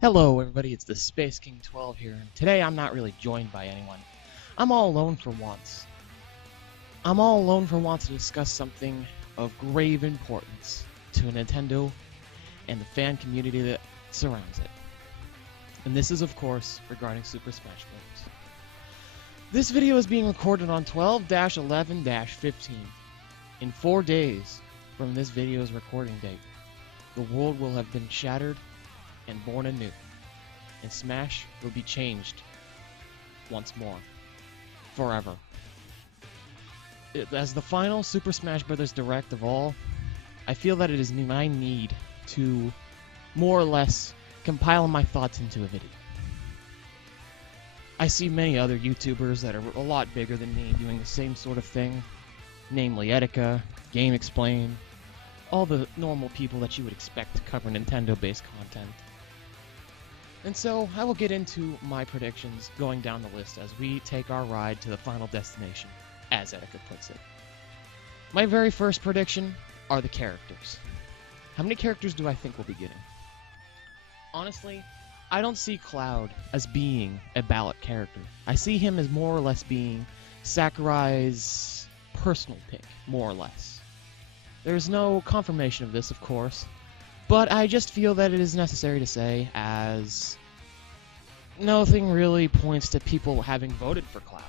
Hello everybody, it's the Space King 12 here, and today I'm not really joined by anyone. I'm all alone for once. I'm all alone for once to discuss something of grave importance to Nintendo and the fan community that surrounds it. And this is, of course, regarding Super Smash Bros. This video is being recorded on 12-11-15. In 4 days from this video's recording date, the world will have been shattered and born anew, and Smash will be changed once more, forever. As the final Super Smash Bros. Direct of all, I feel that it is my need to more or less compile my thoughts into a video. I see many other YouTubers that are a lot bigger than me doing the same sort of thing, namely Etika, Game Explain, all the normal people that you would expect to cover Nintendo-based content. And so, I will get into my predictions going down the list as we take our ride to the final destination, as Etika puts it. My very first prediction are the characters. How many characters do I think we'll be getting? Honestly, I don't see Cloud as being a ballot character. I see him as more or less being Sakurai's personal pick, more or less. There's no confirmation of this, of course, but I just feel that it is necessary to say, as nothing really points to people having voted for Cloud.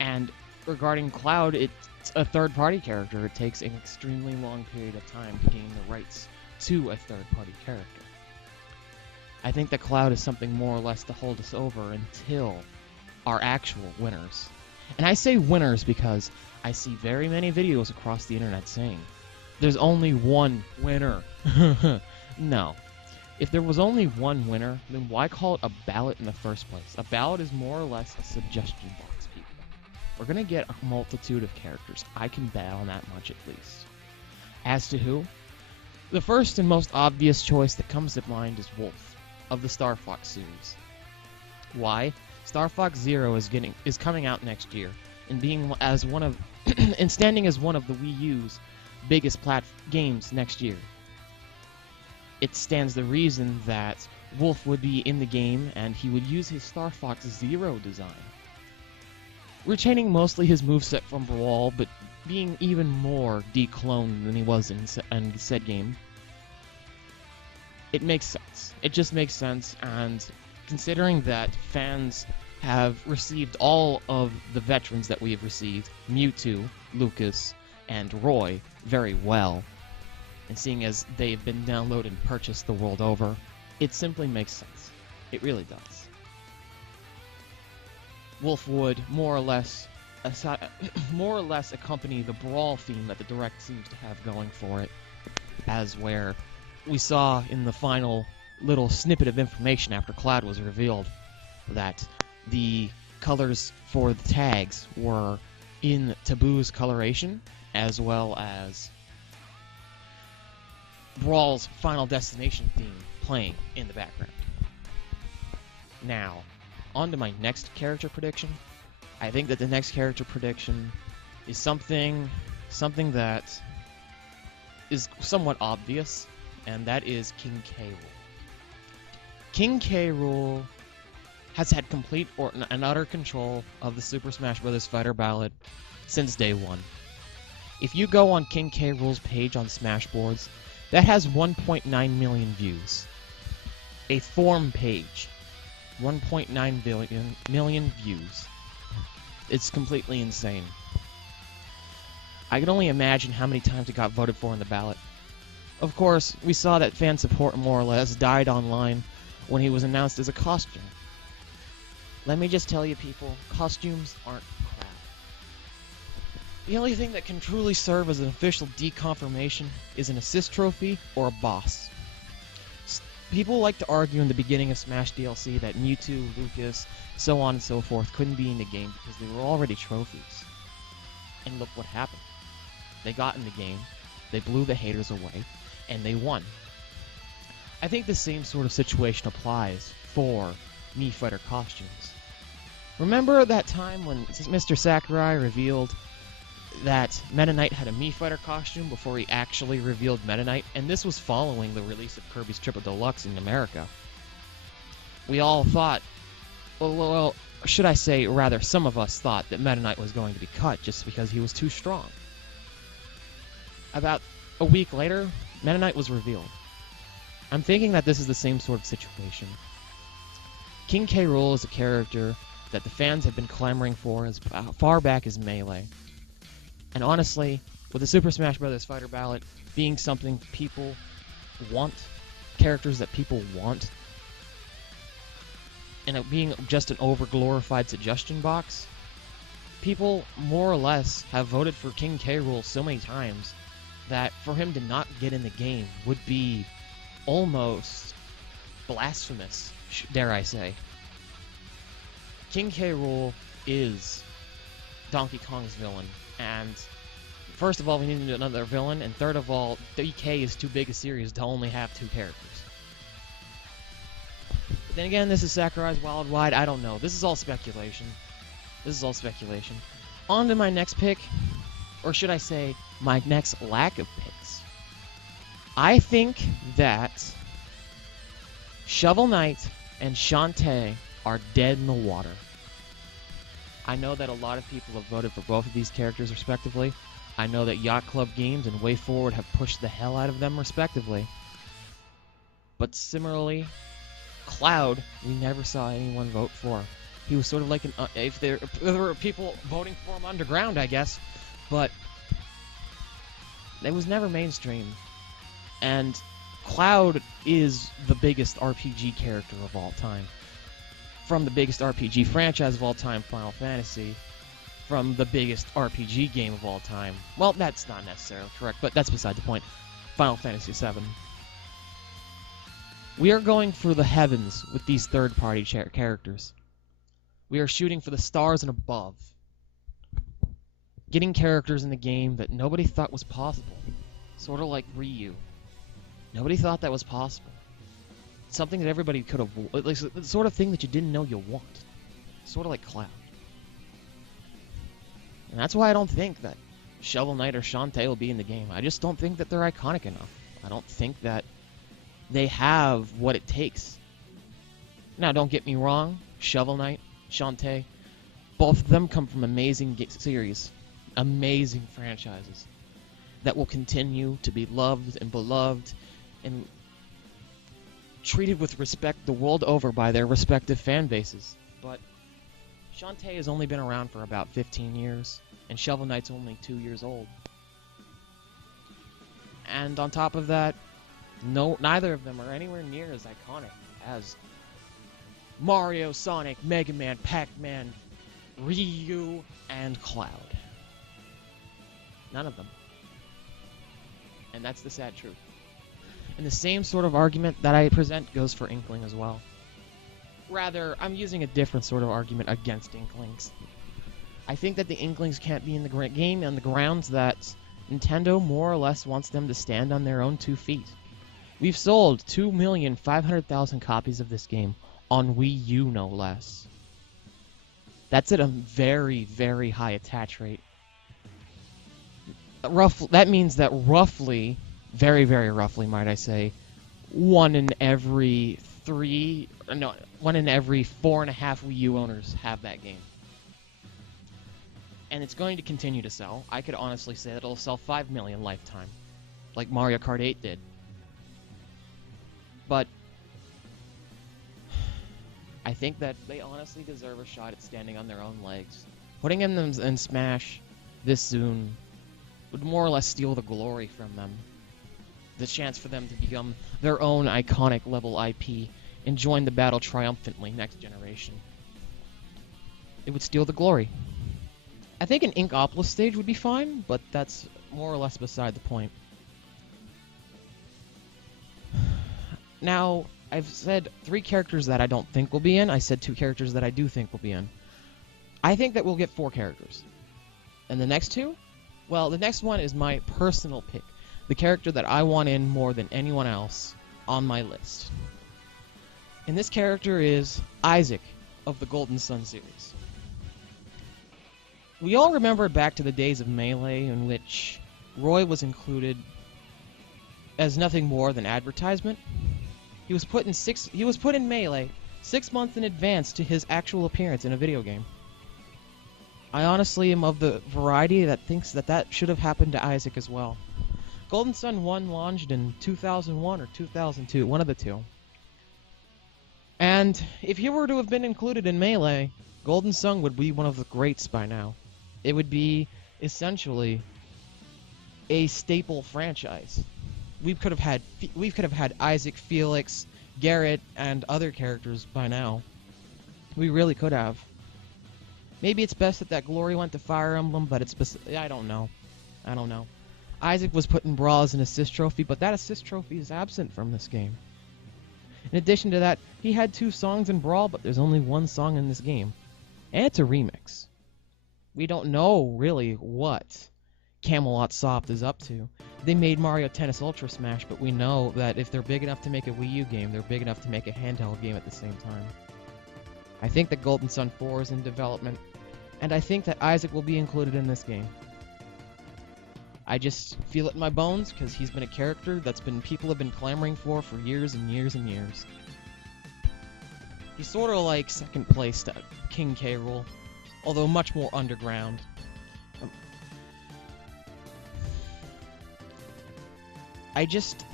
And regarding Cloud, it's a third-party character. It takes an extremely long period of time to gain the rights to a third-party character. I think that Cloud is something more or less to hold us over until our actual winners. And I say winners because I see very many videos across the internet saying, there's only one winner. No. If there was only one winner, then why call it a ballot in the first place? A ballot is more or less a suggestion box, people. We're going to get a multitude of characters. I can bet on that much at least. As to who? The first and most obvious choice that comes to mind is Wolf, of the Star Fox series. Why? Star Fox Zero is coming out next year, and and standing as one of the Wii U's biggest games next year. It stands the reason that Wolf would be in the game and he would use his Star Fox Zero design, retaining mostly his moveset from Brawl, but being even more decloned than he was in said game. It makes sense. It just makes sense, and considering that fans have received all of the veterans that we have received, Mewtwo, Lucas, and Roy, very well, and seeing as they've been downloaded and purchased the world over, it simply makes sense. It really does. Wolf would more or less accompany the Brawl theme that the Direct seems to have going for it, as where we saw in the final little snippet of information after Cloud was revealed that the colors for the tags were in Taboo's coloration, as well as Brawl's Final Destination theme playing in the background. Now, on to my next character prediction. I think that the next character prediction is something that is somewhat obvious, and that is King K. Rool. King K. Rool has had complete and utter control of the Super Smash Bros. Fighter ballot since day one. If you go on King K. Rool's page on Smashboards, that has 1.9 million views. A forum page, 1.9 million views. It's completely insane. I can only imagine how many times it got voted for in the ballot. Of course, we saw that fan support more or less died online when he was announced as a costume. Let me just tell you, people, costumes aren't crap. The only thing that can truly serve as an official deconfirmation is an assist trophy or a boss. People like to argue in the beginning of Smash DLC that Mewtwo, Lucas, so on and so forth couldn't be in the game because they were already trophies. And look what happened. They got in the game, they blew the haters away, and they won. I think the same sort of situation applies for Mii Fighter costumes. Remember that time when Mr. Sakurai revealed that Meta Knight had a Mii Fighter costume before he actually revealed Meta Knight, and this was following the release of Kirby's Triple Deluxe in America. We all thought, well, should I say, rather, some of us thought that Meta Knight was going to be cut just because he was too strong. About a week later, Meta Knight was revealed. I'm thinking that this is the same sort of situation. King K. Rool is a character that the fans have been clamoring for as far back as Melee. And honestly, with the Super Smash Bros. Fighter ballot being something people want, characters that people want, and it being just an over-glorified suggestion box, people more or less have voted for King K. Rool so many times that for him to not get in the game would be almost blasphemous, dare I say. King K. Rool is Donkey Kong's villain, and first of all, we need another villain, and third of all, DK is too big a series to only have 2 characters. But then again, this is Sakurai's Wild Wide, I don't know. This is all speculation. On to my next pick, or should I say, my next lack of picks. I think that Shovel Knight and Shantae are dead in the water. I know that a lot of people have voted for both of these characters respectively. I know that Yacht Club Games and WayForward have pushed the hell out of them respectively. But similarly, Cloud, we never saw anyone vote for. He was sort of like an... if there were people voting for him underground, I guess. But it was never mainstream. And Cloud is the biggest RPG character of all time. From the biggest RPG franchise of all time, Final Fantasy. From the biggest RPG game of all time. Well, that's not necessarily correct, but that's beside the point. Final Fantasy VII. We are going for the heavens with these third-party characters. We are shooting for the stars and above. Getting characters in the game that nobody thought was possible. Sort of like Ryu. Nobody thought that was possible. Something that everybody could have... like the sort of thing that you didn't know you want. Sort of like Cloud. And that's why I don't think that Shovel Knight or Shantae will be in the game. I just don't think that they're iconic enough. I don't think that they have what it takes. Now, don't get me wrong. Shovel Knight, Shantae, both of them come from amazing series. Amazing franchises. That will continue to be loved and beloved and treated with respect the world over by their respective fan bases. But Shantae has only been around for about 15 years, and Shovel Knight's only 2 years old. And on top of that, neither of them are anywhere near as iconic as Mario, Sonic, Mega Man, Pac-Man, Ryu, and Cloud. None of them. And that's the sad truth. And the same sort of argument that I present goes for Inkling as well. Rather, I'm using a different sort of argument against Inklings. I think that the Inklings can't be in the game on the grounds that Nintendo more or less wants them to stand on their own 2 feet. We've sold 2,500,000 copies of this game on Wii U, no less. That's at a very, very high attach rate. That means that roughly, very, very roughly, might I say, 1 in every 4.5 Wii U owners have that game. And it's going to continue to sell. I could honestly say that it'll sell 5 million lifetime, like Mario Kart 8 did. But I think that they honestly deserve a shot at standing on their own legs. Putting them in Smash this soon would more or less steal the glory from them. The chance for them to become their own iconic level IP and join the battle triumphantly next generation. It would steal the glory. I think an Inkopolis stage would be fine, but that's more or less beside the point. Now, I've said 3 characters that I don't think will be in. I said 2 characters that I do think will be in. I think that we'll get 4 characters. And the next 2? Well, the next one is my personal pick. The character that I want in more than anyone else on my list. And this character is Isaac of the Golden Sun series. We all remember back to the days of Melee in which Roy was included as nothing more than advertisement. He was put in Melee 6 months in advance to his actual appearance in a video game. I honestly am of the variety that thinks that should have happened to Isaac as well. Golden Sun 1 launched in 2001 or 2002, one of the two. And if he were to have been included in Melee, Golden Sun would be one of the greats by now. It would be essentially a staple franchise. We could have had Isaac, Felix, Garrett, and other characters by now. We really could have. Maybe it's best that glory went to Fire Emblem, but I don't know. Isaac was put in Brawl as an assist trophy, but that assist trophy is absent from this game. In addition to that, he had 2 songs in Brawl, but there's only 1 song in this game. And it's a remix. We don't know, really, what Camelot Soft is up to. They made Mario Tennis Ultra Smash, but we know that if they're big enough to make a Wii U game, they're big enough to make a handheld game at the same time. I think that Golden Sun 4 is in development, and I think that Isaac will be included in this game. I just feel it in my bones, because he's been a character people have been clamoring for years and years and years. He's sort of like second place to King K. Rool, although much more underground. I just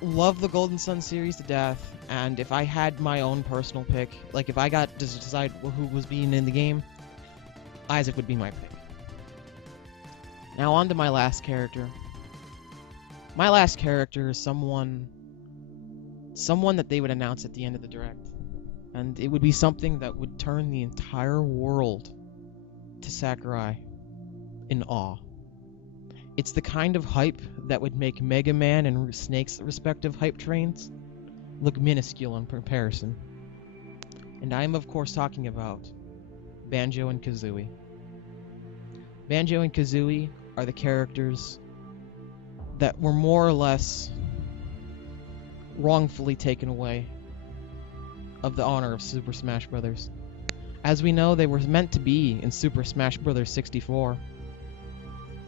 love the Golden Sun series to death, and if I had my own personal pick, like if I got to decide who was being in the game, Isaac would be my pick. Now on to my last character. My last character is someone that they would announce at the end of the Direct. And it would be something that would turn the entire world to Sakurai in awe. It's the kind of hype that would make Mega Man and Snake's respective hype trains look minuscule in comparison. And I am of course talking about Banjo and Kazooie. Banjo and Kazooie are the characters that were more or less wrongfully taken away of the honor of Super Smash Bros. As we know, they were meant to be in Super Smash Bros. 64.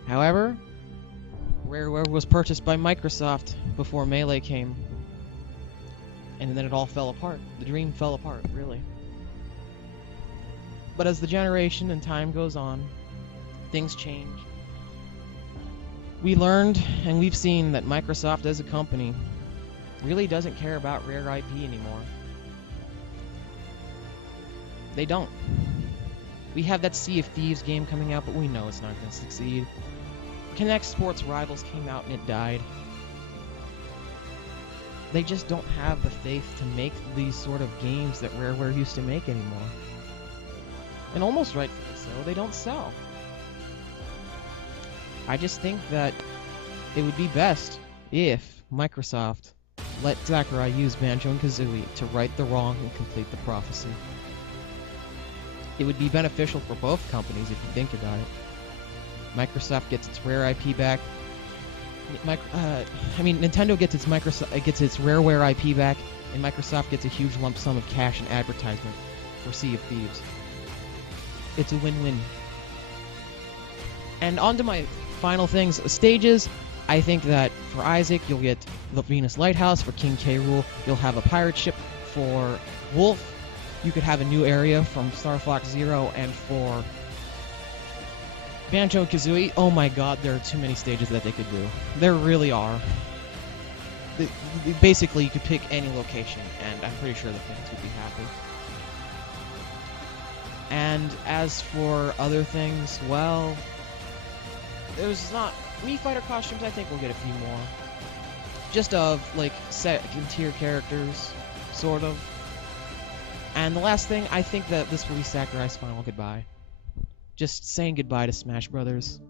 However, Rareware was purchased by Microsoft before Melee came, and then it all fell apart. The dream fell apart, really. But as the generation and time goes on, things change. We learned, and we've seen, that Microsoft as a company really doesn't care about rare IP anymore. They don't. We have that Sea of Thieves game coming out, but we know it's not going to succeed. Kinect Sports Rivals came out and it died. They just don't have the faith to make these sort of games that Rareware used to make anymore. And almost rightfully so, they don't sell. I just think that it would be best if Microsoft let Sakurai use Banjo and Kazooie to right the wrong and complete the prophecy. It would be beneficial for both companies if you think about it. Microsoft gets its rare IP back. Nintendo gets its Rareware IP back, and Microsoft gets a huge lump sum of cash and advertisement for Sea of Thieves. It's a win-win. And on to my final things. Stages, I think that for Isaac, you'll get the Venus Lighthouse. For King K. Rool, you'll have a pirate ship. For Wolf, you could have a new area from Star Fox Zero. And for Banjo and Kazooie, oh my god, there are too many stages that they could do. There really are. Basically, you could pick any location, and I'm pretty sure the fans would be happy. And as for other things, well, there's not... Mii Fighter costumes, I think we'll get a few more. Just of, like, second-tier characters, sort of. And the last thing, I think that this will be Sakurai's final goodbye. Just saying goodbye to Smash Brothers.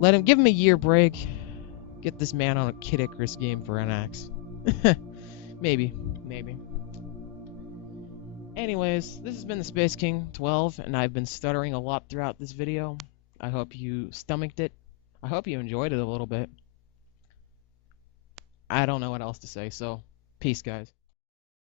Give him a year break. Get this man on a Kid Icarus game for NX. Maybe. Anyways, this has been the Space King 12, and I've been stuttering a lot throughout this video. I hope you stomached it. I hope you enjoyed it a little bit. I don't know what else to say, so peace, guys.